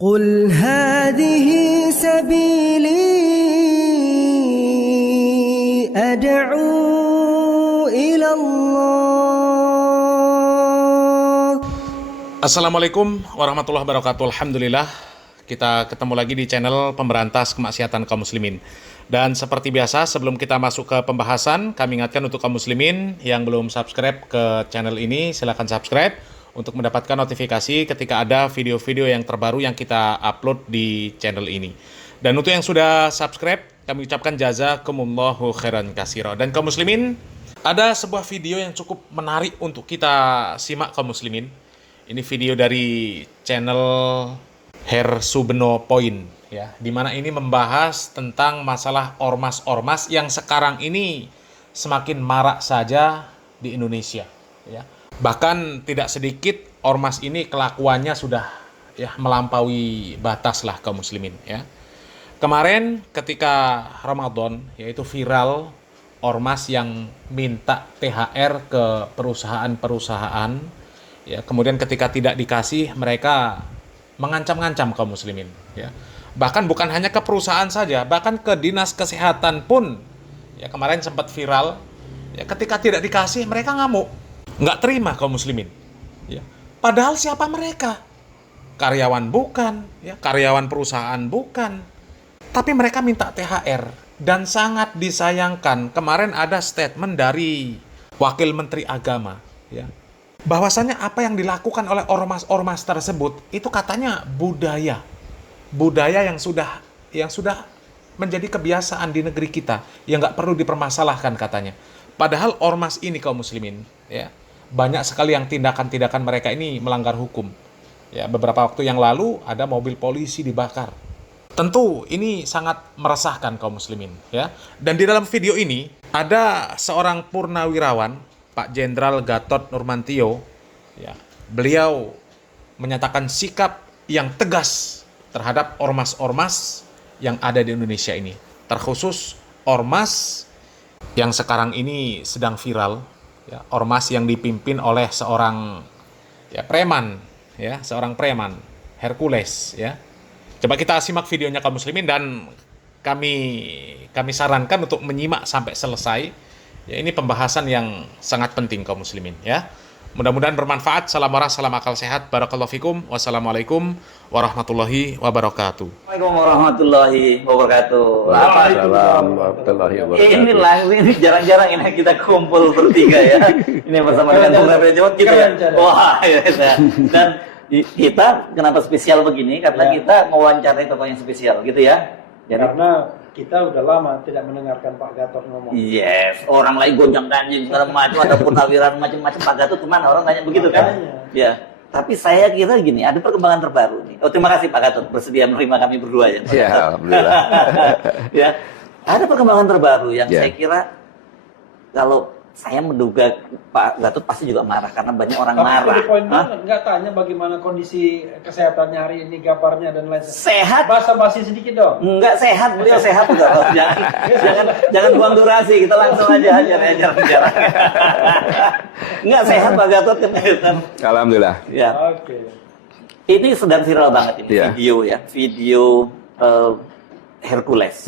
قل هذه سبيلي أدعو إلى الله. Assalamualaikum warahmatullahi wabarakatuh. Alhamdulillah, kita ketemu lagi di channel pemberantas kemaksiatan kaum muslimin. Dan seperti biasa, sebelum kita masuk ke pembahasan, kami ingatkan untuk kaum muslimin yang belum subscribe ke channel ini, silakan subscribe untuk mendapatkan notifikasi ketika ada video-video yang terbaru yang kita upload di channel ini. Dan untuk yang sudah subscribe, kami ucapkan jazakumullahu khairan katsira. Dan kaum muslimin, ada sebuah video yang cukup menarik untuk kita simak kaum muslimin. Ini video dari channel Hersubeno Point, ya, di mana ini membahas tentang masalah ormas-ormas yang sekarang ini semakin marak saja di Indonesia, ya. Bahkan tidak sedikit ormas ini kelakuannya sudah melampaui batas lah kaum muslimin, ya. Kemarin ketika Ramadan, yaitu viral ormas yang minta THR ke perusahaan-perusahaan, ya, kemudian ketika tidak dikasih mereka mengancam-ngancam kaum muslimin, ya. Bahkan bukan hanya ke perusahaan saja, bahkan ke dinas kesehatan pun, ya, kemarin sempat viral, ya, ketika tidak dikasih mereka ngamuk, nggak terima kaum muslimin, ya. Padahal siapa mereka? Karyawan bukan, ya, karyawan perusahaan bukan, tapi mereka minta THR. Dan sangat disayangkan, kemarin ada statement dari Wakil Menteri Agama, ya, bahwasanya apa yang dilakukan oleh ormas-ormas tersebut itu katanya budaya yang sudah menjadi kebiasaan di negeri kita yang nggak perlu dipermasalahkan katanya. Padahal ormas ini kaum muslimin, ya, banyak sekali yang tindakan-tindakan mereka ini melanggar hukum. Ya, beberapa waktu yang lalu ada mobil polisi dibakar. Tentu ini sangat meresahkan kaum muslimin, ya. Dan di dalam video ini ada seorang purnawirawan, Pak Jenderal Gatot Nurmantio, ya. Beliau menyatakan sikap yang tegas terhadap ormas-ormas yang ada di Indonesia ini, terkhusus ormas yang sekarang ini sedang viral, ya, ormas yang dipimpin oleh seorang preman, ya, seorang preman, Hercules, ya. Coba kita simak videonya kaum muslimin dan kami sarankan untuk menyimak sampai selesai. Ya, ini pembahasan yang sangat penting kaum muslimin, ya. Mudah-mudahan bermanfaat. Salam waras, salam akal sehat. Barakallahu fikum. Wassalamualaikum warahmatullahi wabarakatuh. Assalamualaikum warahmatullahi wabarakatuh. Waalaikumsalam warahmatullahi wabarakatuh. Inilah, ini jarang-jarang ini kita kumpul bertiga, ya. Ini bersama dengan Bung Rabi Jawad gitu, ya. Wah, ya. Dan kita kenapa spesial begini? Karena kita mewawancarai tokoh yang spesial, gitu ya. Jadi, karena kita udah lama tidak mendengarkan Pak Gatot ngomong. Yes, orang lain gonjang ganjing segala macam, ada purnawiran macam-macam. Pak Gatot kemana? Orang tanya begitu kan? Ya. Tapi saya kira gini, ada perkembangan terbaru nih. Oh, terima kasih Pak Gatot bersedia menerima kami berdua, ya. Ya, alhamdulillah. Ya, ada perkembangan terbaru yang saya kira kalau saya menduga Pak Gatot pasti juga marah karena banyak orang marah. Tapi poin nggak tanya bagaimana kondisi kesehatannya hari ini, gambarnya dan lain sebagainya. Sehat. Basa-basi sedikit dong. Enggak sehat, beliau sehat juga. Jangan buang durasi, kita langsung aja. Enggak sehat Pak Gatot kan. Alhamdulillah. Ya. Oke. Ini sedang viral banget ini video Hercules.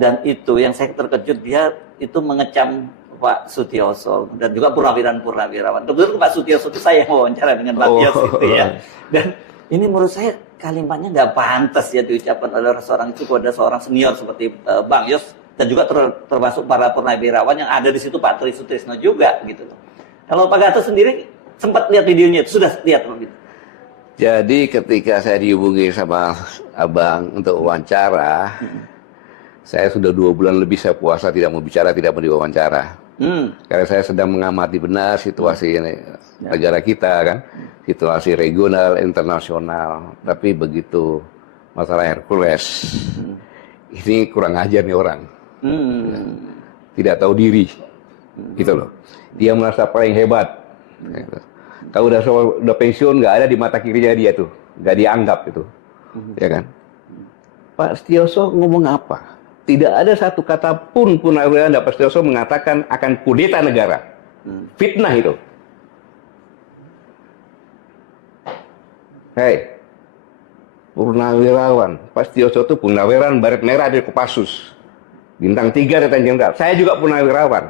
Dan itu yang saya terkejut, dia itu mengecam Pak Sutioso dan juga purnawirawan. Kebetulan Pak Sutioso itu saya wawancara dengan Pak Tios itu, ya. Dan ini menurut saya kalimatnya nggak pantas ya diucapkan oleh seorang itu kepada seorang senior seperti Bang Yos dan juga termasuk para purnawirawan yang ada di situ, Pak Tri Sutrisno juga gitu. Kalau Pak Gatot sendiri sempat lihat videonya itu, sudah lihat gitu. Jadi ketika saya dihubungi sama Abang untuk wawancara, saya sudah 2 bulan lebih saya puasa, tidak mau bicara, tidak mau diwawancara. Karena saya sedang mengamati benar situasi negara kita kan, situasi regional, internasional. Tapi begitu masalah Hercules, ini kurang ajar nih orang, tidak tahu diri, gitu loh. Dia merasa paling hebat. Kalau udah pensiun, nggak ada di mata kirinya dia tuh, nggak dianggap itu, ya kan? Pak Sutioso ngomong apa? Tidak ada satu kata pun purnawirawan Pak Sutioso mengatakan akan kudeta negara. Fitnah itu. Hei, Purnawirawan. Pak Setioso itu purnawirawan baret merah dari Kopassus. Bintang 3 Letnan Jenderal. Saya juga purnawirawan.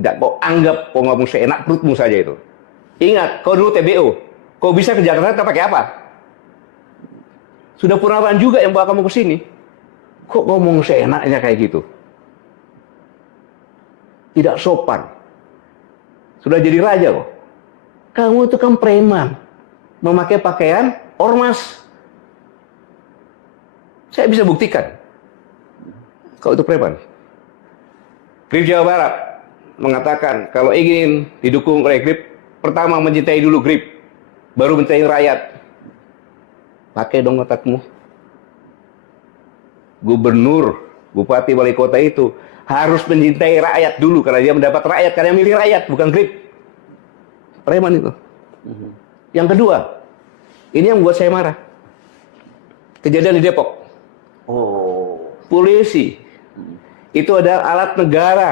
Tidak kau anggap kau ngomong seenak perutmu saja itu. Ingat, kau dulu TBO. Kau bisa ke Jakarta pakai apa? Sudah purnawirawan juga yang bawa kamu ke sini. Kok ngomong seenaknya kayak gitu? Tidak sopan. Sudah jadi raja kok. Kamu itu kan preman. Memakai pakaian ormas. Saya bisa buktikan. Kau itu preman. Grip Jawa Barat mengatakan kalau ingin didukung oleh Grip, pertama mencintai dulu Grip, baru mencintai rakyat. Pakai dong otakmu. Gubernur, bupati, wali kota itu harus mencintai rakyat dulu karena dia mendapat rakyat, karena milih rakyat, bukan Grip. Preman itu. Yang kedua, ini yang membuat saya marah. Kejadian di Depok. Polisi itu adalah alat negara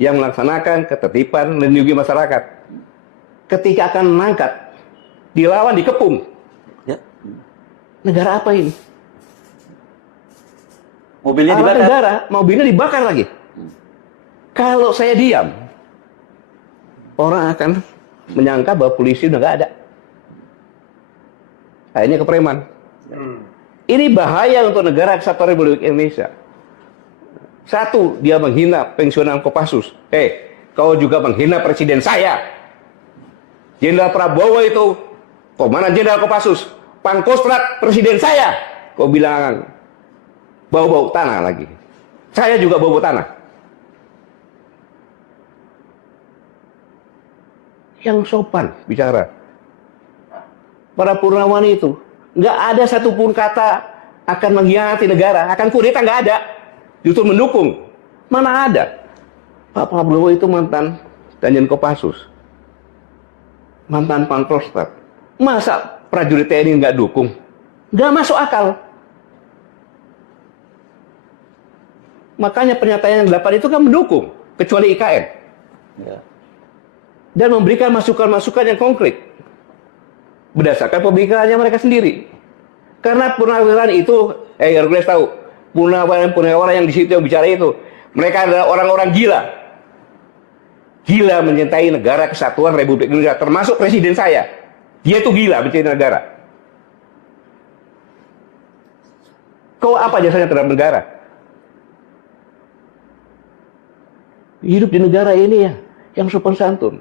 yang melaksanakan ketertiban melindungi masyarakat. Ketika akan mengangkat, dilawan, dikepung. Ya. Negara apa ini? Mobilnya alat dibakar. Negara, mobilnya dibakar lagi. Kalau saya diam, orang akan menyangka bahwa polisi udah nggak ada. Akhirnya ke preman. Ini bahaya untuk negara kesatuan Republik Indonesia. Satu, dia menghina pensiunan Kopassus. Kau juga menghina presiden saya. Jenderal Prabowo itu komandan Jenderal Kopassus, Pangkostrat presiden saya. Kau bilang bau-bau tanah lagi. Saya juga bau-bau tanah. Yang sopan bicara. Para purnawan itu nggak ada satupun kata akan mengkhianati negara, akan kudeta, nggak ada. Justru mendukung. Mana ada? Pak Prabowo itu mantan Danjen Kopassus, mantan Pangkostrat. Masa prajurit TNI nggak dukung? Nggak masuk akal. Makanya pernyataan yang 8 itu kan mendukung, kecuali IKN. Ya. Dan memberikan masukan-masukan yang konkret berdasarkan pemikirannya mereka sendiri. Karena purnawirawan itu, Hercules tahu, purnawirawan yang di situ yang bicara itu, mereka adalah orang-orang gila. Gila mencintai negara kesatuan Republik Indonesia, termasuk presiden saya. Dia itu gila mencintai negara. Kau apa jasanya terhadap negara? Hidup di negara ini ya, yang sopan santun.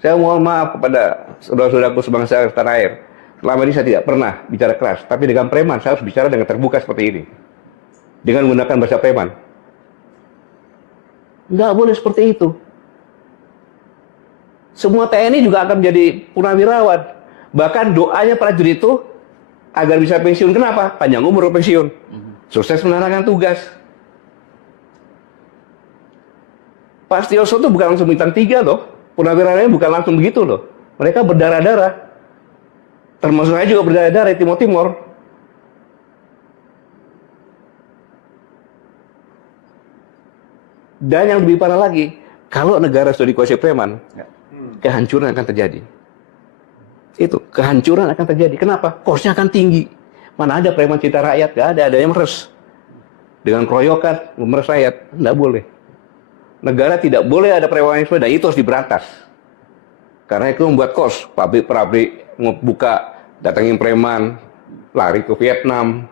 Saya mohon maaf kepada saudara-saudaraku sebangsa tanah air. Selama ini saya tidak pernah bicara keras, tapi dengan preman saya harus bicara dengan terbuka seperti ini. Dengan menggunakan bahasa preman. Nggak boleh seperti itu. Semua TNI juga akan menjadi purnawirawan. Bahkan doanya prajurit itu agar bisa pensiun. Kenapa? Panjang umur pensiun. Sukses menjalankan tugas. Pak Setioso itu bukan langsung bintang 3 loh. Purnawirawannya bukan langsung begitu loh. Mereka berdarah-darah. Termasuk saya juga berdarah-darah di Timor. Dan yang lebih parah lagi, kalau negara sudah dikuasai preman, kehancuran akan terjadi. Itu, kehancuran akan terjadi. Kenapa? Kosnya akan tinggi. Mana ada preman cinta rakyat? Gak ada yang meres. Dengan keroyokan, memeres rakyat. Nggak boleh. Negara tidak boleh ada preman dan itu harus diberantas. Karena itu membuat kos. Pabrik-pabrik buka, datangin preman, lari ke Vietnam.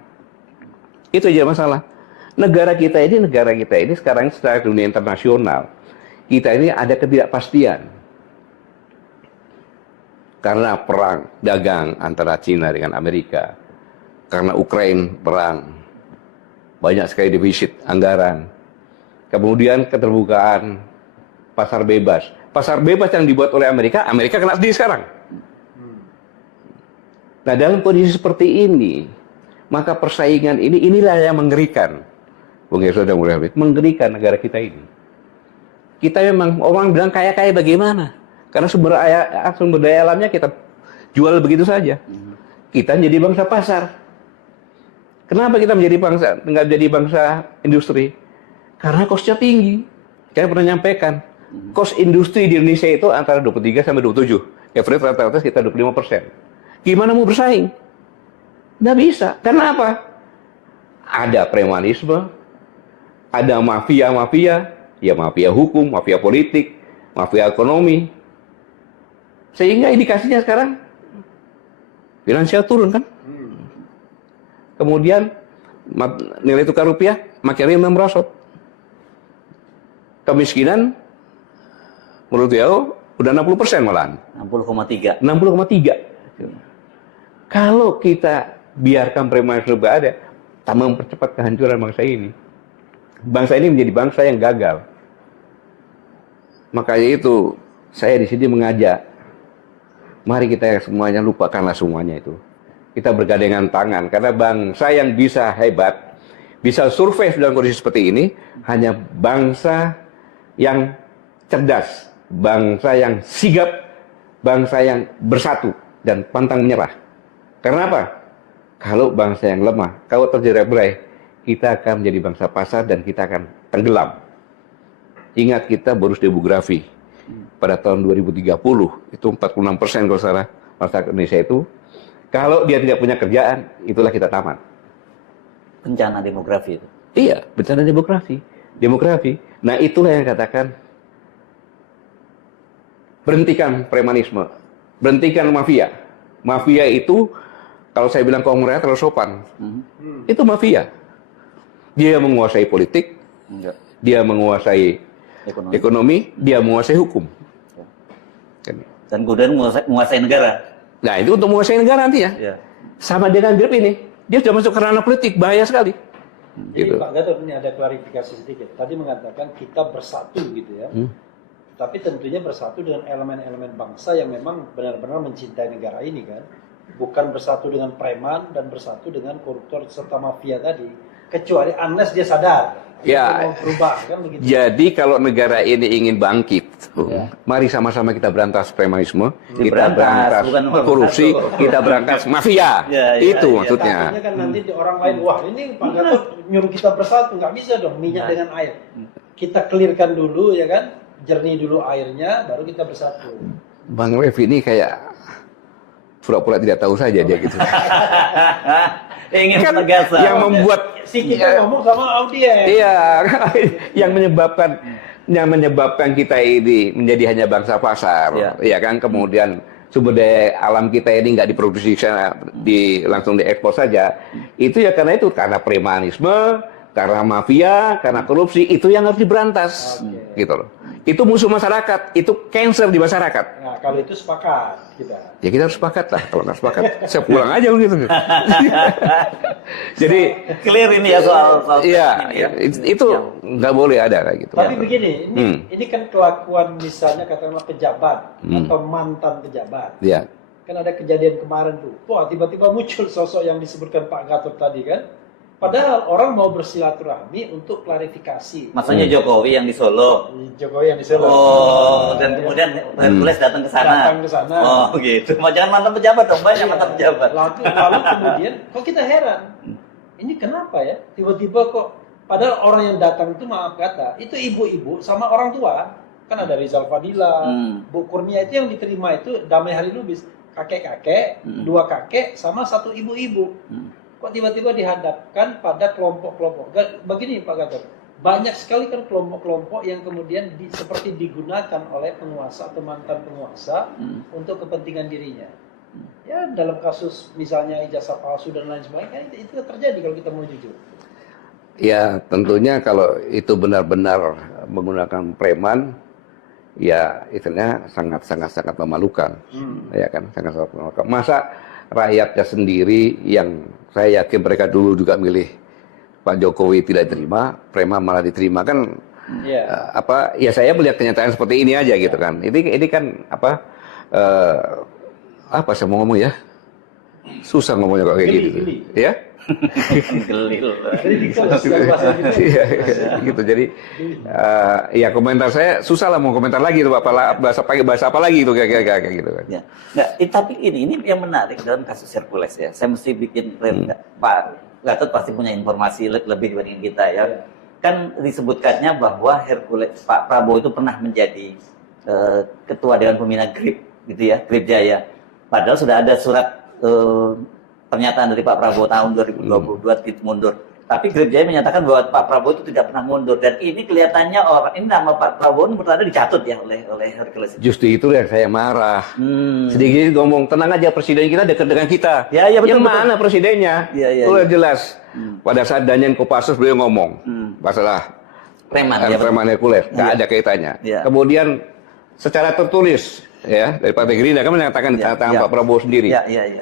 Itu aja masalah. Negara kita ini sekarang secara dunia internasional, kita ini ada ketidakpastian. Karena perang dagang antara Cina dengan Amerika. Karena Ukraina perang. Banyak sekali defisit anggaran. Kemudian keterbukaan pasar bebas. Pasar bebas yang dibuat oleh Amerika, Amerika kena sendiri sekarang. Nah, dalam kondisi seperti ini, maka persaingan inilah yang mengerikan. Bung Yesod dan Bung Habib, mengerikan negara kita ini. Kita memang, orang bilang kaya-kaya bagaimana? Karena sumber daya alamnya kita jual begitu saja. Kita menjadi bangsa pasar. Kenapa kita nggak menjadi bangsa industri? Karena kosnya tinggi. Saya pernah nyampaikan, kos industri di Indonesia itu antara 23 sampai 27. Average rata-rata sekitar 25%. Gimana mau bersaing? Nggak bisa. Karena apa? Ada premanisme, ada mafia-mafia, ya mafia hukum, mafia politik, mafia ekonomi. Sehingga indikasinya sekarang finansial turun kan? Kemudian nilai tukar rupiah makin merosot. Kemiskinan menurut WHO udah 60% malahan. 60,3. 60,3. Kalau kita biarkan premanisme ada, tak mempercepat kehancuran bangsa ini. Bangsa ini menjadi bangsa yang gagal. Makanya itu saya di sini mengajak, mari kita semuanya lupakanlah semuanya itu. Kita bergandengan tangan karena bangsa yang bisa hebat, bisa survive dalam kondisi seperti ini hanya bangsa yang cerdas, bangsa yang sigap, bangsa yang bersatu dan pantang menyerah. Karena apa? Kalau bangsa yang lemah, kalau terjerat-berai, kita akan menjadi bangsa pasar dan kita akan tenggelam. Ingat kita bonus demografi pada tahun 2030 itu 46% kalau salah masyarakat Indonesia itu. Kalau dia tidak punya kerjaan, itulah kita tamat. Bencana demografi itu. Iya, bencana demografi. Nah itulah yang katakan berhentikan premanisme, berhentikan mafia. Mafia itu kalau saya bilang kaum rakyat terlalu sopan, itu mafia. Dia menguasai politik, dia menguasai ekonomi, dia menguasai hukum. Dan kemudian menguasai negara. Nah itu untuk menguasai negara nanti ya. Sama dengan Grab ini, dia sudah masuk ke ranah politik, bahaya sekali. Jadi Gitu. Pak Gatot ini ada klarifikasi sedikit. Tadi mengatakan kita bersatu gitu ya. Tapi tentunya bersatu dengan elemen-elemen bangsa yang memang benar-benar mencintai negara ini kan. Bukan bersatu dengan preman dan bersatu dengan koruptor serta mafia tadi. Kecuali unless dia sadar. Ya. Mau berubah kan begitu. Jadi kalau negara ini ingin bangkit, mari sama-sama kita berantas premanisme, kita berantas korupsi, kita berantas mafia. Itu maksudnya. Artinya kan nanti di orang lain, wah ini Pak Gatot nyuruh kita bersatu, nggak bisa dong minyak dengan air. Kita clearkan dulu ya kan, jernih dulu airnya, baru kita bersatu. Bang Lev ini kayak pura-pura tidak tahu saja dia gitu. Ingin Kan menegaskan. yang membuat Si kita ngomong sama audiens. iya, yang menyebabkan kita ini menjadi hanya bangsa pasar, ya kan. Kemudian sumber daya alam kita ini nggak diproduksi langsung diekspor saja. Itu ya karena premanisme, karena mafia, karena korupsi, itu yang harus diberantas, gitu loh. Itu musuh masyarakat, itu cancer di masyarakat. Nah, kalau itu sepakat kita. Ya kita harus sepakat lah. Kalau nggak sepakat, saya pulang aja gitu. Jadi Clear ini ya soal iya, itu nggak boleh ada kayak gitu. Tapi begini, ini kan kelakuan misalnya katakanlah pejabat atau mantan pejabat. Iya. Kan ada kejadian kemarin tuh, wah tiba-tiba muncul sosok yang disebutkan Pak Gatot tadi kan. Padahal orang mau bersilaturahmi untuk klarifikasi. Maksudnya Jokowi yang di Solo. Jokowi yang di Solo. Oh, dan kemudian Hercules datang ke sana. Datang ke sana. Oh, gitu. Jangan mantan pejabat dong, banyak mantan pejabat. Lalu kemudian, kok kita heran? Ini kenapa ya? Tiba-tiba kok, padahal orang yang datang itu maaf kata, itu ibu-ibu sama orang tua. Kan ada Rizal Fadila, Bu Kurnia itu yang diterima itu Damai Hari Lubis. Kakek-kakek, dua kakek, sama satu ibu-ibu. Kok tiba-tiba dihadapkan pada kelompok-kelompok. Begini Pak Gatot, banyak sekali kan kelompok-kelompok yang kemudian seperti digunakan oleh penguasa atau mantan penguasa untuk kepentingan dirinya. Ya dalam kasus misalnya ijazah palsu dan lain sebagainya, itu terjadi kalau kita mau jujur. Ya tentunya kalau itu benar-benar menggunakan preman, ya istilahnya sangat memalukan, ya kan, sangat memalukan. Masa rakyatnya sendiri yang saya yakin mereka dulu juga milih Pak Jokowi tidak diterima, preman malah diterima kan? Ya saya melihat kenyataan seperti ini aja gitu kan. Ini kan apa saya mau ngomong ya? Susah ngomongnya kok kayak gitu, ya? Gelil. Iya, gitu. Jadi ya komentar saya susah lah mau komentar lagi tuh bahasa apa lagi itu kayak gitu kan. Ya. Nggak, tapi ini yang menarik dalam kasus Hercules ya. Saya mesti bikin Pak Gatot pasti punya informasi lebih dibanding kita ya. Kan disebutkannya bahwa Hercules Pak Prabowo itu pernah menjadi ketua Dewan Pembina GRIP gitu ya, GRIP Jaya. Padahal sudah ada surat pernyataan dari Pak Prabowo tahun 2022 mundur. Tapi Grip Jaya menyatakan bahwa Pak Prabowo itu tidak pernah mundur, dan ini kelihatannya orang ini nama Pak Prabowo menurut Anda dicatut ya oleh Hercules. Justru itu yang saya marah. Sedikit ngomong, tenang aja, presiden kita dekat dengan kita. Ya, betul, yang betul. mana presidennya? Udah jelas. Pada saat Danjen Kopassus beliau ngomong masalah preman Hercules, nggak ada kaitannya. Kemudian secara tertulis ya dari Partai Gerindra kan menyatakan Pak Prabowo sendiri,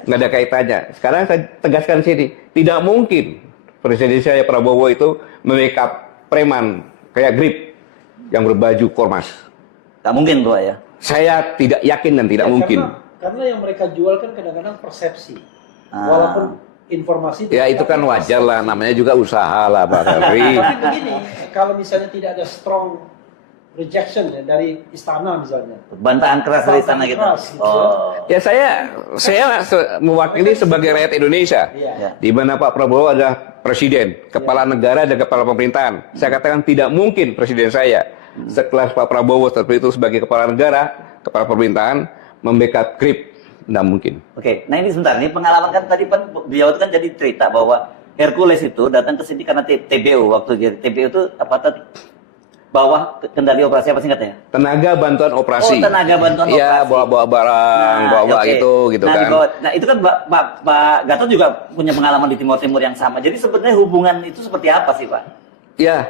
nggak ada kaitannya. Sekarang saya tegaskan sini, tidak mungkin presiden saya Prabowo itu membackup preman kayak Grip yang berbaju Kormas. Tak mungkin Pak ya. Saya tidak yakin dan tidak mungkin. Karena yang mereka jual kan kadang-kadang persepsi. Walaupun informasi ya itu kan wajar lah, namanya juga usaha lah Pak Henry. Tapi begini, kalau misalnya tidak ada strong rejection ya, dari istana misalnya, bantahan keras dari istana gitu. Ya saya mewakili sebagai rakyat Indonesia, di mana Pak Prabowo adalah presiden, kepala negara dan kepala pemerintahan. Saya katakan tidak mungkin presiden saya sekelas Pak Prabowo seperti itu sebagai kepala negara, kepala pemerintahan membackup Grip. Nggak mungkin. Oke, nah ini sebentar, ini pengalaman kan tadi beliau itu kan jadi cerita bahwa Hercules itu datang ke sini karena TBU, waktu dia TBU itu apa tadi? Bawah kendali operasi apa singkatnya? Tenaga bantuan operasi. Oh, tenaga bantuan operasi. Iya, bawa barang, bawa gitu kan. Nah, itu kan Pak Gatot juga punya pengalaman di Timur Timur yang sama. Jadi sebenarnya hubungan itu seperti apa sih, Pak? Ya,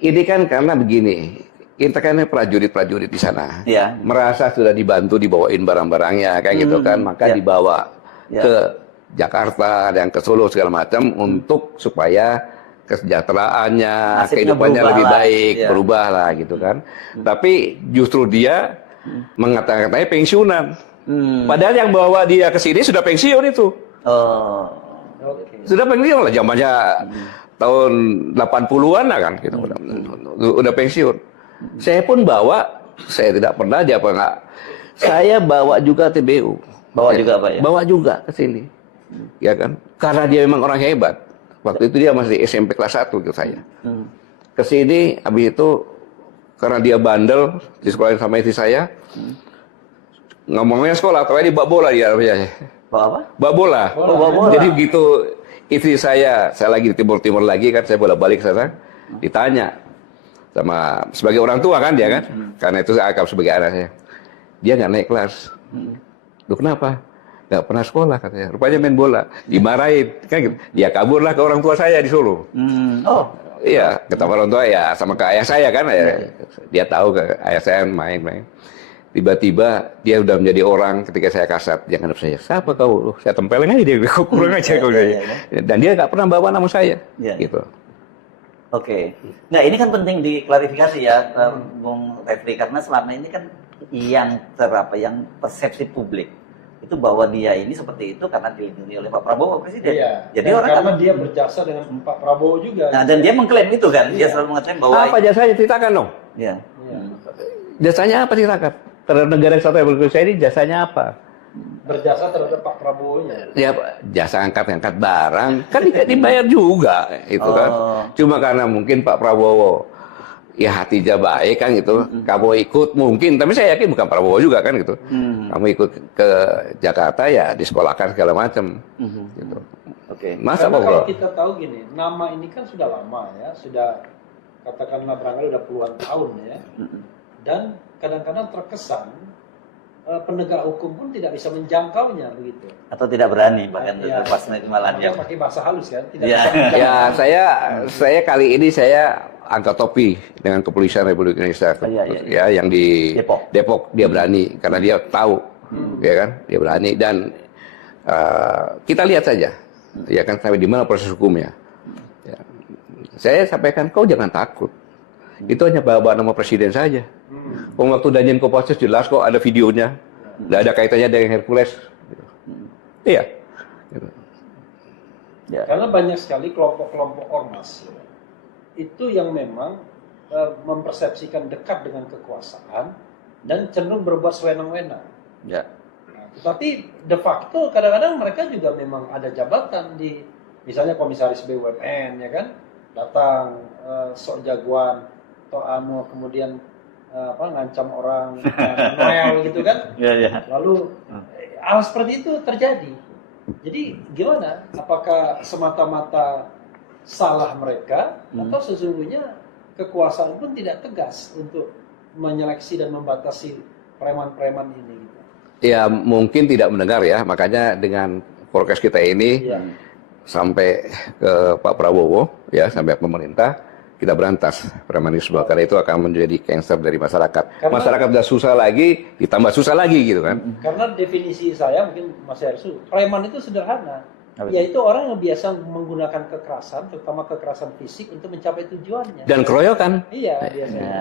ini kan karena begini, kita kan prajurit-prajurit di sana, merasa sudah dibantu dibawain barang-barangnya kayak gitu kan, maka dibawa ke Jakarta dan ke Solo segala macam untuk supaya kesejahteraannya, kehidupannya lebih baik, berubah lah gitu kan. Tapi justru dia mengatakan pensiunan. Padahal yang bawa dia ke sini sudah pensiun itu. Sudah pensiun lah, zamannya tahun 80-an lah kan gitu. Udah pensiun. Saya pun bawa, saya tidak pernah dia apa enggak. Saya bawa juga TBU. Bawa juga Pak ya? Bawa juga ke sini. Ya kan? Karena dia memang orang hebat. Waktu itu dia masih SMP kelas 1 gitu saya. Kesini, habis itu karena dia bandel di sekolah sama istri saya, ngomongnya sekolah, tapi dia bawa bola dia. Bawa apa? Bawa bola. Bawa bola. Jadi begitu istri saya lagi di Timur lagi kan, saya bolak-balik ke sana, ditanya sama sebagai orang tua kan dia kan, karena itu saya anggap sebagai anak saya. Dia nggak naik kelas. Lu kenapa? Nggak pernah sekolah katanya, rupanya main bola, dimarahin kan gitu. Dia kaburlah ke orang tua saya di Solo. Iya, ketemu orang tua ya sama ke ayah saya kan, dia tahu ke ayah saya main. Tiba-tiba dia udah menjadi orang ketika saya kasat, dia ngadep saya, siapa kau? Saya tempelin aja dia, kau kurang aja kau. Dan dia nggak pernah bawa nama saya, gitu. Oke. Nah ini kan penting diklarifikasi ya, Bung Refli, karena selama ini kan yang persepsi publik itu bahwa dia ini seperti itu karena dilindungi oleh Pak Prabowo presiden. Jadi orang karena dia berjasa dengan Pak Prabowo juga. Nah, dan dia mengklaim itu kan, dia selalu mengklaim bahwa apa jasanya, ceritakan dong. Jasanya apa ceritakan? Terhadap negara Kesatuan Republik Indonesia ini jasanya apa? Berjasa terhadap Pak Prabowo-nya. Ya, jasa angkat barang kan dibayar juga itu kan. Cuma karena mungkin Pak Prabowo ya hatinya baik kan gitu, kamu ikut mungkin, tapi saya yakin bukan Prabowo juga kan gitu. Kamu ikut ke Jakarta ya disekolahkan segala macam. Gitu. Masa Karena Pak kalau kita tahu gini, nama ini kan sudah lama ya, sudah katakanlah barangkali udah puluhan tahun ya, dan kadang-kadang terkesan penegak hukum pun tidak bisa menjangkaunya begitu. Atau tidak berani bahkan pas malamnya. Pakai bahasa halus kan, tidak bisa menjangkau. Ya saya kali ini saya angkat topi dengan Kepolisian Republik Indonesia ya yang di Depok dia berani karena dia tahu ya kan, dia berani dan kita lihat saja ya kan sampai di mana proses hukumnya. Ya. Saya sampaikan kau jangan takut. Itu hanya bawa nama presiden saja. Waktu Danjen Kopassus jelas kok ada videonya. Nggak ada kaitannya dengan Hercules. Iya. Gitu. Karena banyak sekali kelompok-kelompok ormas itu yang memang mempersepsikan dekat dengan kekuasaan dan cenderung berbuat sewenang-wenang. Nah, tetapi de facto kadang-kadang mereka juga memang ada jabatan di misalnya komisaris BUMN ya kan, datang sok jagoan atau kemudian ngancam orang Noel gitu kan. Lalu hal seperti itu terjadi. Jadi gimana? Apakah semata-mata salah mereka atau sesungguhnya kekuasaan pun tidak tegas untuk menyeleksi dan membatasi preman-preman ini? Gitu? Ya mungkin tidak mendengar ya, makanya dengan forecast kita ini sampai ke Pak Prabowo ya, sampai pemerintah, kita berantas premanisme karena itu akan menjadi cancer dari masyarakat. Masyarakat sudah susah lagi, ditambah susah lagi gitu kan. Karena definisi saya mungkin Mas Hersu, preman itu sederhana, yaitu orang yang biasa menggunakan kekerasan, terutama kekerasan fisik untuk mencapai tujuannya. Dan keroyokan. Iya biasanya.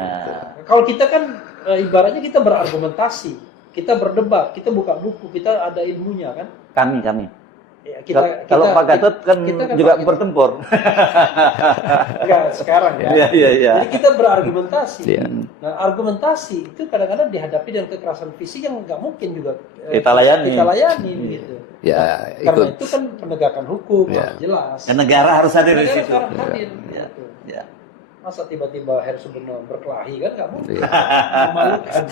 Kalau kita kan ibaratnya kita berargumentasi, kita berdebat, kita buka buku, kita ada ilmunya kan. Kami. Ya, kalau Pak Gatot kan juga bertempur. Enggak, sekarang ya. Iya. Jadi kita berargumentasi. Iya. Nah, argumentasi itu kadang-kadang dihadapi dengan kekerasan fisik yang nggak mungkin juga kita layani gitu. Ya, Karena itu kan penegakan hukum harus jelas. Dan negara harus hadir di situ. Negara harus hadir. Ya. Gitu. Ya. Masa tiba-tiba Hersu benar berkelahi kan nggak mungkin. Iya. Memalukan.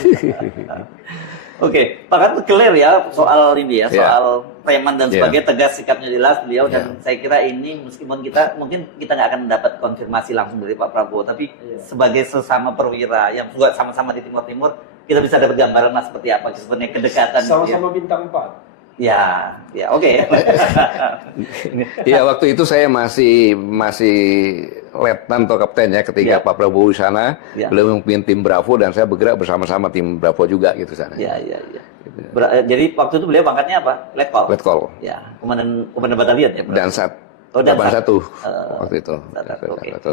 Oke, Pak Gatot clear ya soal ini ya, soal preman dan sebagainya, tegas sikapnya jelas beliau dan saya kira ini meskipun mungkin kita nggak akan dapat konfirmasi langsung dari Pak Prabowo, tapi sebagai sesama perwira yang juga sama-sama di Timur Timur, kita bisa dapat gambaran lah seperti apa sebenarnya kedekatan. Sama-sama bintang 4. Ya, oke. Ya waktu itu saya masih letnan atau kapten ya ketika Pak Prabowo di sana, beliau memimpin tim Bravo dan saya bergerak bersama-sama tim Bravo juga gitu sana. Iya. Jadi waktu itu beliau pangkatnya apa? Letkol. Ya, komandan batalion ya. Dan satu waktu itu.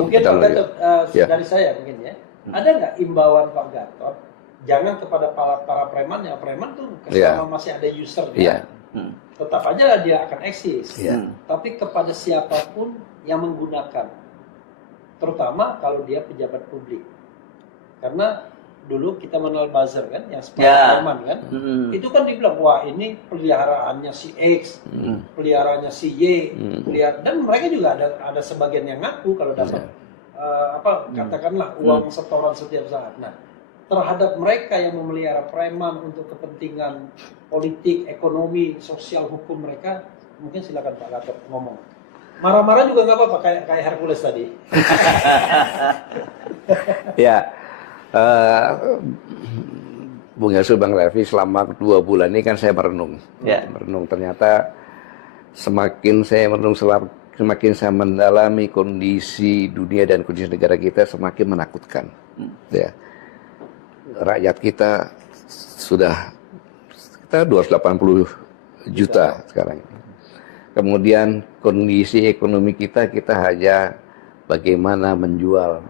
Mungkin Pak Gatot dari saya mungkin ya. Ada nggak imbauan Pak Gatot? Jangan kepada para preman tuh selama masih ada usernya, tetap aja dia akan eksis. Tapi kepada siapapun yang menggunakan, terutama kalau dia pejabat publik, karena dulu kita mengenal buzzer kan, yang seperti preman kan, itu kan dibilang wah ini peliharaannya si X, peliharaannya si Y, dan mereka juga ada sebagian yang ngaku kalau dapat katakanlah uang setoran setiap saat. Nah, terhadap mereka yang memelihara preman untuk kepentingan politik, ekonomi, sosial, hukum mereka, mungkin silakan Pak Gatot ngomong. Marah-marah juga nggak apa-apa, kayak Hercules tadi. Ya, Bung Hersu, Bang Refli, selama 2 bulan ini kan saya merenung. Merenung, ternyata semakin saya merenung, semakin saya mendalami kondisi dunia dan kondisi negara kita, semakin menakutkan. Ya. Rakyat kita sudah kita 280 juta sekarang. Kemudian kondisi ekonomi kita hanya bagaimana menjual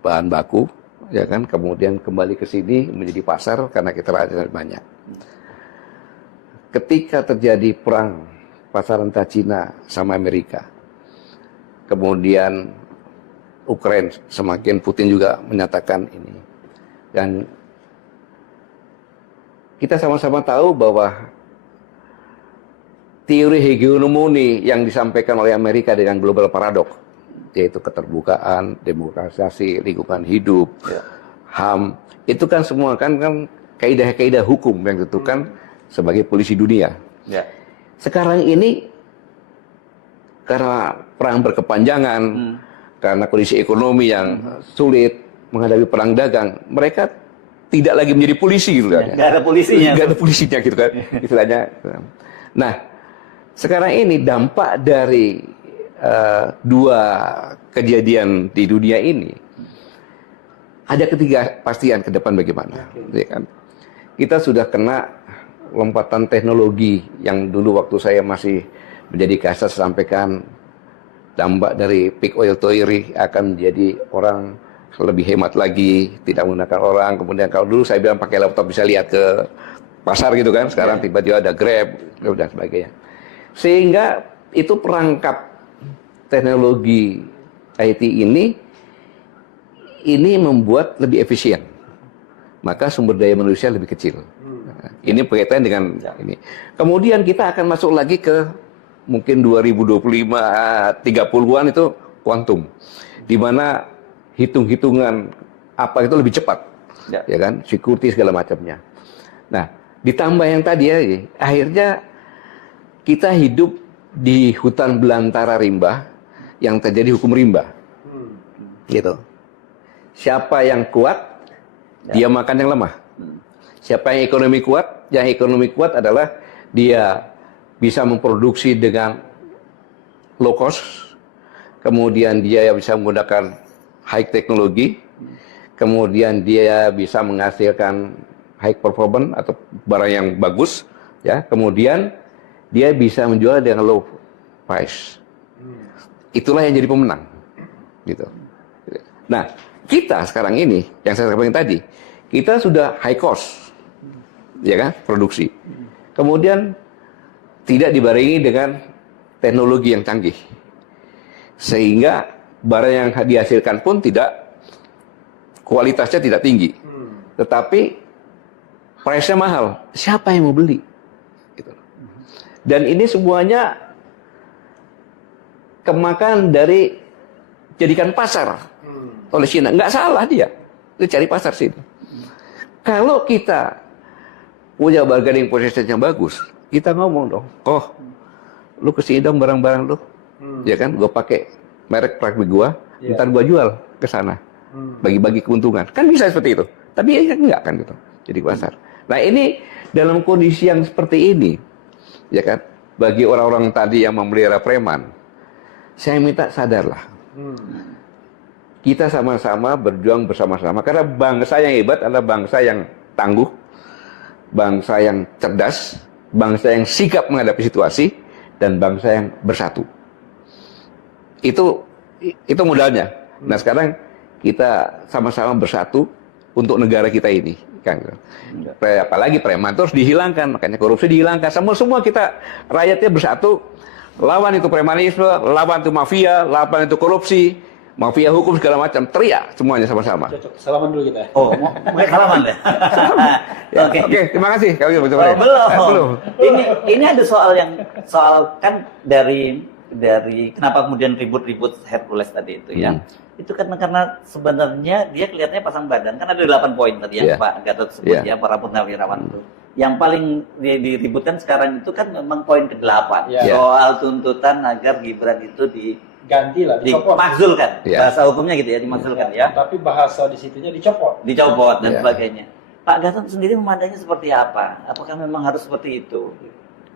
bahan baku, ya kan? Kemudian kembali ke sini menjadi pasar karena kita rakyat banyak. Ketika terjadi perang pasaran Cina sama Amerika, kemudian Ukraina, semakin Putin juga menyatakan ini. Dan kita sama-sama tahu bahwa teori hegemoni yang disampaikan oleh Amerika dengan global paradox, yaitu keterbukaan, demokratisasi, lingkungan hidup, HAM, itu kan semua kan kaidah-kaidah hukum yang ditentukan sebagai polisi dunia. Sekarang ini karena perang berkepanjangan, karena kondisi ekonomi yang sulit, menghadapi perang dagang, mereka tidak lagi menjadi polisi gitu kan. Nggak ada polisinya. Nggak ada polisinya gitu kan, istilahnya. Nah, sekarang ini dampak dari 2 kejadian di dunia ini, ada ketidakpastian ke depan bagaimana, ya kan? Kita sudah kena lompatan teknologi yang dulu waktu saya masih menjadi kasat sampaikan dampak dari peak oil theory akan menjadi orang lebih hemat lagi, tidak menggunakan orang. Kemudian kalau dulu saya bilang pakai laptop bisa lihat ke pasar gitu kan, sekarang tiba-tiba ada Grab dan sebagainya. Sehingga itu perangkap teknologi IT ini membuat lebih efisien. Maka sumber daya manusia lebih kecil. Ini berkaitan dengan ini. Kemudian kita akan masuk lagi ke mungkin 2025, 30-an itu kuantum. Di mana hitung-hitungan apa itu lebih cepat, ya kan, security segala macamnya. Nah, ditambah yang tadi ya, akhirnya kita hidup di hutan belantara rimba yang terjadi hukum rimba. Gitu. Siapa yang kuat, dia makan yang lemah. Siapa yang ekonomi kuat, yang ekonomi kuat adalah dia bisa memproduksi dengan low cost, kemudian dia bisa menggunakan high teknologi, kemudian dia bisa menghasilkan high performance atau barang yang bagus, ya. Kemudian dia bisa menjual dengan low price. Itulah yang jadi pemenang, gitu. Nah, kita sekarang ini yang saya sampaikan tadi, kita sudah high cost, ya kan, produksi. Kemudian tidak dibarengi dengan teknologi yang canggih, sehingga barang yang dihasilkan pun kualitasnya tidak tinggi, tetapi price-nya mahal. Siapa yang mau beli? Gitu. Dan ini semuanya kemakan dari jadikan pasar oleh Cina. Nggak salah dia cari pasar sini. Kalau kita punya bargaining position yang bagus, kita ngomong dong, oh, lu kesini dong barang-barang lu, ya kan? Gue pakai merek produk gua, ntar gua jual ke sana, bagi-bagi keuntungan. Kan bisa seperti itu. Tapi ya enggak kan gitu. Jadi pasar. Nah ini dalam kondisi yang seperti ini, ya kan? Bagi orang-orang tadi yang memelihara preman, saya minta sadarlah. Kita sama-sama berjuang bersama-sama. Karena bangsa yang hebat adalah bangsa yang tangguh, bangsa yang cerdas, bangsa yang sikap menghadapi situasi, dan bangsa yang bersatu. Itu modalnya. Nah sekarang kita sama-sama bersatu untuk negara kita ini. Kan? Apalagi preman terus dihilangkan, makanya korupsi dihilangkan. Semua kita rakyatnya bersatu, lawan itu premanisme, lawan itu mafia, lawan itu korupsi, mafia hukum segala macam, teriak semuanya sama-sama. Cocok. Salaman dulu kita. Oh, mau salaman deh. Ya, Oke, terima kasih. Belum. Ini ada soal kan dari kenapa kemudian ribut-ribut Hercules tadi itu ya. Itu karena sebenarnya dia kelihatannya pasang badan. Kan ada 8 poin tadi yang Pak Gatot sebut ya, para purnawirawan itu. Yang paling diributkan sekarang itu kan memang poin ke-8. Soal tuntutan agar Gibran itu ganti lah, dicopot. Dimakzulkan. Bahasa hukumnya gitu ya, dimakzulkan ya. Tapi bahasa di situnya dicopot. Dicopot dan sebagainya. Pak Gatot sendiri memandangnya seperti apa? Apakah memang harus seperti itu?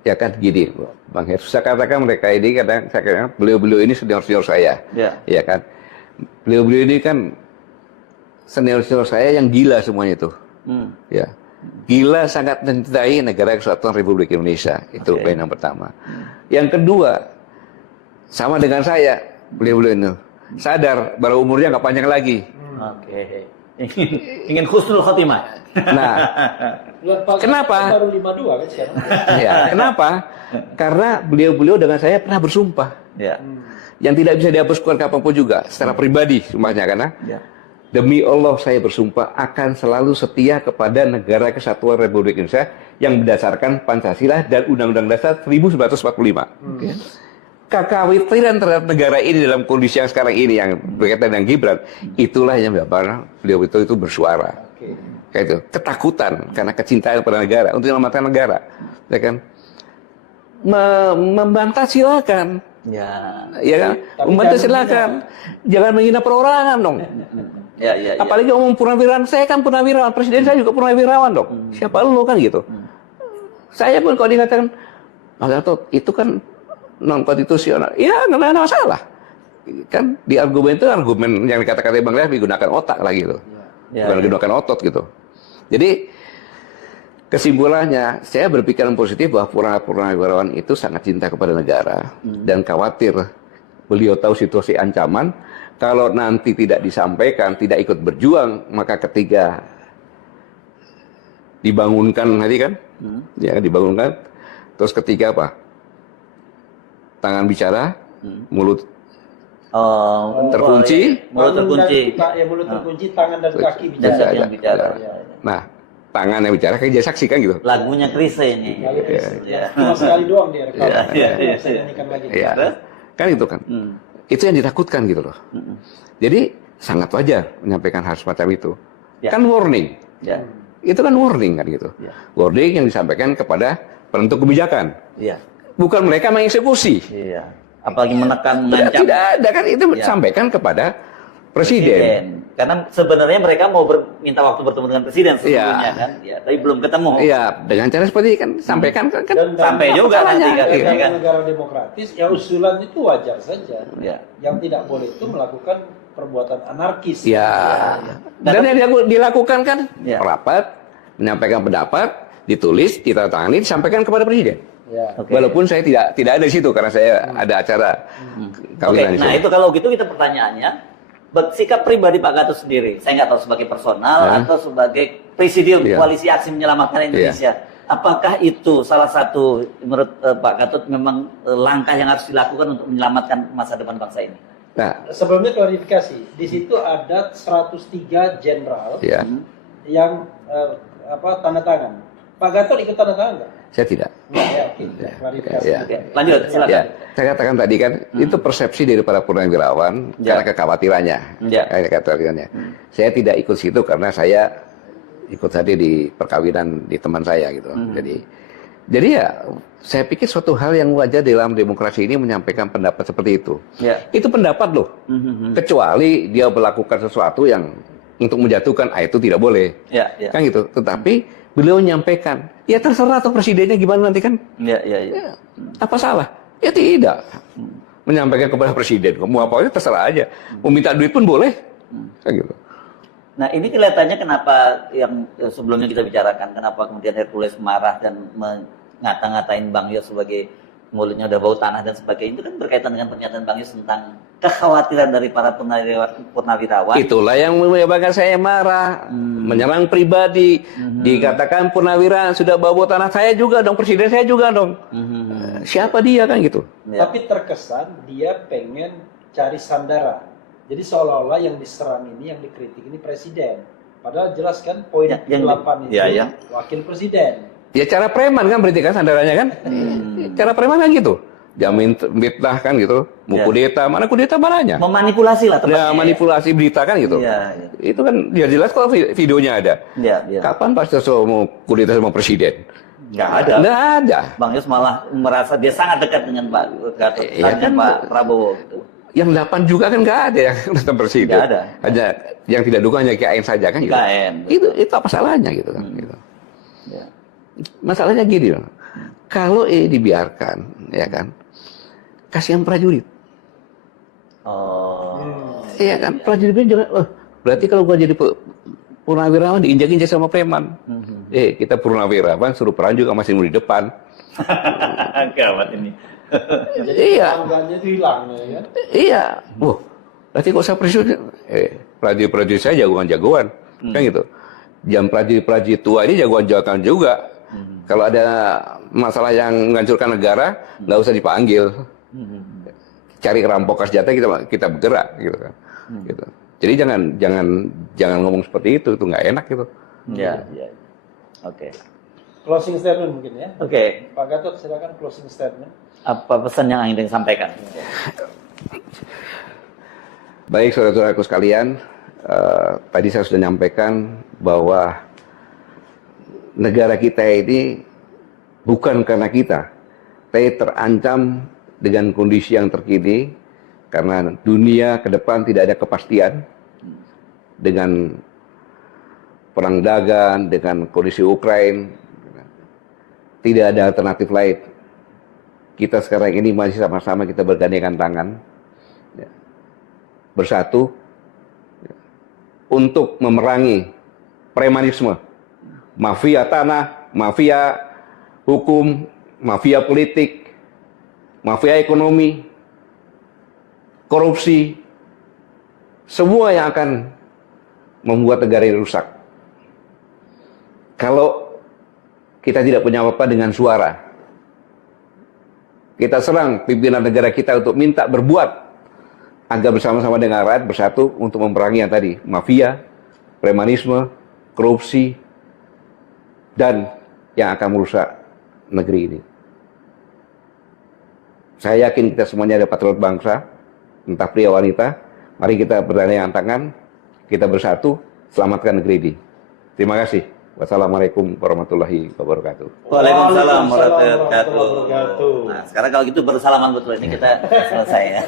Ya kan gini, Bang Her, saya katakan mereka ini kadang saya katakan beliau-beliau ini senior-senior saya. Ya kan. Beliau-beliau ini kan senior-senior saya yang gila semuanya itu. Ya. Gila sangat mencintai negara kesatuan Republik Indonesia. Itu poin yang pertama. Yang kedua, sama dengan saya, beliau-beliau ini sadar bahwa umurnya nggak panjang lagi. Ingin husnul khotimah. Nah, kenapa? Baru 52 kan sekarang. Ya, kenapa? Karena beliau-beliau dengan saya pernah bersumpah. Ya. Yang tidak bisa dihapuskan kapanpun juga, secara pribadi sumpahnya, karena demi Allah saya bersumpah akan selalu setia kepada negara kesatuan Republik Indonesia yang berdasarkan Pancasila dan Undang-Undang Dasar 1945. Kekhawatiran terhadap negara ini dalam kondisi yang sekarang ini yang berkaitan dengan Gibran, itulah yang menyebabkan beliau itu bersuara. Kayak itu, ketakutan karena kecintaan pada negara untuk menyelamatkan negara, ya kan? Membantah silakan. Ya kan? Membantah silakan. Jangan menghina perorangan dong. Apalagi ngomong purnawirawan, saya kan purnawirawan, presiden saya juga purnawirawan dong. Siapa lu kan gitu. Saya pun kalau dikatakan, Mas Gatot, itu kan non konstitusional. Ya, nggak ada masalah. Kan di argumen itu argumen yang dikatakan Bang Levi gunakan otak lagi gitu. Bukan gunakan otot gitu. Jadi kesimpulannya, saya berpikiran positif bahwa purnawirawan itu sangat cinta kepada negara dan khawatir beliau tahu situasi ancaman. Kalau nanti tidak disampaikan, tidak ikut berjuang, maka ketika dibangunkan tadi kan, ya dibangunkan, terus ketika apa? Tangan bicara, mulut terkunci, mulut terkunci, tangan dan kaki bicara. Nah, tangan yang bicara kayak jadi saksi kan gitu. Lagunya Chrisye ini. Cuma sekali doang dia rekam. Saya nyanyikan lagi. Kan itu kan. Itu yang ditakutkan gitu loh. Jadi sangat wajar menyampaikan hal semacam itu. Kan warning. Itu kan warning kan gitu. Warning yang disampaikan kepada penentu kebijakan. bukan mereka mengeksekusi. Iya. Apalagi menekan, mengancam. Tidak ada kan, itu disampaikan kepada presiden. Karena sebenarnya mereka mau minta waktu bertemu dengan presiden sebelumnya kan, ya, tapi belum ketemu. Iya, dengan cara seperti ini kan sampaikan kan, Dan sampai juga nanti kan. Dalam negara demokratis, ya usulan itu wajar saja. Ya. Yang tidak boleh itu melakukan perbuatan anarkis. Ya. Dan yang dilakukan kan rapat, menyampaikan pendapat, ditulis, ditandatangani, disampaikan kepada presiden. Ya. Walaupun saya tidak ada di situ karena saya ada acara kawinan. Nah itu kalau gitu kita pertanyaannya, sikap pribadi Pak Gatot sendiri, saya nggak tahu sebagai personal atau sebagai presidium koalisi aksi menyelamatkan Indonesia. Apakah itu salah satu menurut Pak Gatot memang langkah yang harus dilakukan untuk menyelamatkan masa depan bangsa ini? Nah, sebelumnya klarifikasi, di situ ada 103 jenderal yang tanda tangan. Pak Gatot ikut tanda tangan nggak? Saya tidak. Klarifikasi. Lanjut, silakan. Saya katakan tadi kan itu persepsi dari para purnawirawan karena kekhawatirannya. Saya tidak ikut situ karena saya ikut tadi di perkawinan di teman saya gitu. Jadi ya saya pikir suatu hal yang wajar dalam demokrasi ini menyampaikan pendapat seperti itu. Itu pendapat loh. Kecuali dia melakukan sesuatu yang untuk menjatuhkan, itu tidak boleh. Kan gitu. Tetapi beliau menyampaikan, ya terserah atau presidennya gimana nanti kan? Apa salah? Ya tidak. Menyampaikan kepada presiden, mau apa aja terserah aja. Mau minta duit pun boleh. Kayak gitu. Nah ini kelihatannya kenapa yang sebelumnya kita bicarakan, kenapa kemudian Hercules marah dan ngata-ngatain Bang Yos sebagai mulutnya udah bau tanah dan sebagainya, itu kan berkaitan dengan pernyataan Bang Yos tentang kekhawatiran dari para purnawirawan. Itulah yang menyebabkan saya marah, menyerang pribadi, dikatakan purnawira sudah bau tanah, saya juga dong, presiden saya juga dong. Siapa dia kan gitu. Tapi terkesan dia pengen cari sandaran. Jadi seolah-olah yang diserang ini, yang dikritik ini presiden. Padahal jelas kan poin 8 itu wakil presiden. Ya cara preman kan berarti kan sandarannya kan? Cara preman kan gitu. Jamin fitnah kan gitu. Mau kudeta, mana kudeta mananya? Memanipulasi lah tempatnya. Ya, manipulasi berita kan gitu. Itu kan dia jelas kalau videonya ada. Kapan Pak Soso mau kudeta sama presiden? Nggak ada. Nggak ada. Bang Yos malah merasa dia sangat dekat dengan Pak Gatot, dengan Pak Prabowo gitu. Yang 8 juga kan nggak ada yang datang presiden. Nggak ada. Hanya yang tidak dukung hanya KAN saja kan gitu. Itu apa salahnya gitu kan gitu. Masalahnya gini loh, kalau dibiarkan, ya kan, kasihan prajurit. Iya kan, prajurit jangan. Berarti kalau gua jadi purnawirawan diinjak-injak sama preman. Kita purnawirawan suruh perang juga masih di depan. Gawat ini. Jadi tangganya itu hilang ya kan? Iya. Berarti kok saya presiden? Prajurit saya jagoan-jagoan, kan gitu. Jam prajurit tua ini jagoan-jagoan juga. Kalau ada masalah yang menghancurkan negara, nggak usah dipanggil. Cari rampok senjata kita bergerak, gitu kan. Gitu. Jadi jangan ngomong seperti itu nggak enak gitu. Oke. Closing statement mungkin ya. Pak Gatot silakan closing statement. Apa pesan yang ingin disampaikan? Baik saudara-saudaraku sekalian, tadi saya sudah nyampaikan bahwa negara kita ini bukan karena kita, tapi terancam dengan kondisi yang terkini karena dunia ke depan tidak ada kepastian dengan perang dagang, dengan kondisi Ukraina, tidak ada alternatif lain. Kita sekarang ini masih sama-sama kita bergandengan tangan, bersatu untuk memerangi premanisme. Mafia tanah, mafia hukum, mafia politik, mafia ekonomi, korupsi, semua yang akan membuat negara ini rusak. Kalau kita tidak punya apa-apa dengan suara, kita serang pimpinan negara kita untuk minta berbuat agar bersama-sama dengan rakyat bersatu untuk memerangi yang tadi, mafia, premanisme, korupsi, dan yang akan merusak negeri ini. Saya yakin kita semuanya ada patriot bangsa, entah pria wanita. Mari kita bergandengan tangan, kita bersatu, selamatkan negeri ini. Terima kasih. Wassalamualaikum warahmatullahi wabarakatuh. Waalaikumsalam warahmatullahi wabarakatuh. Nah, sekarang kalau gitu bersalaman betul ini kita selesai ya.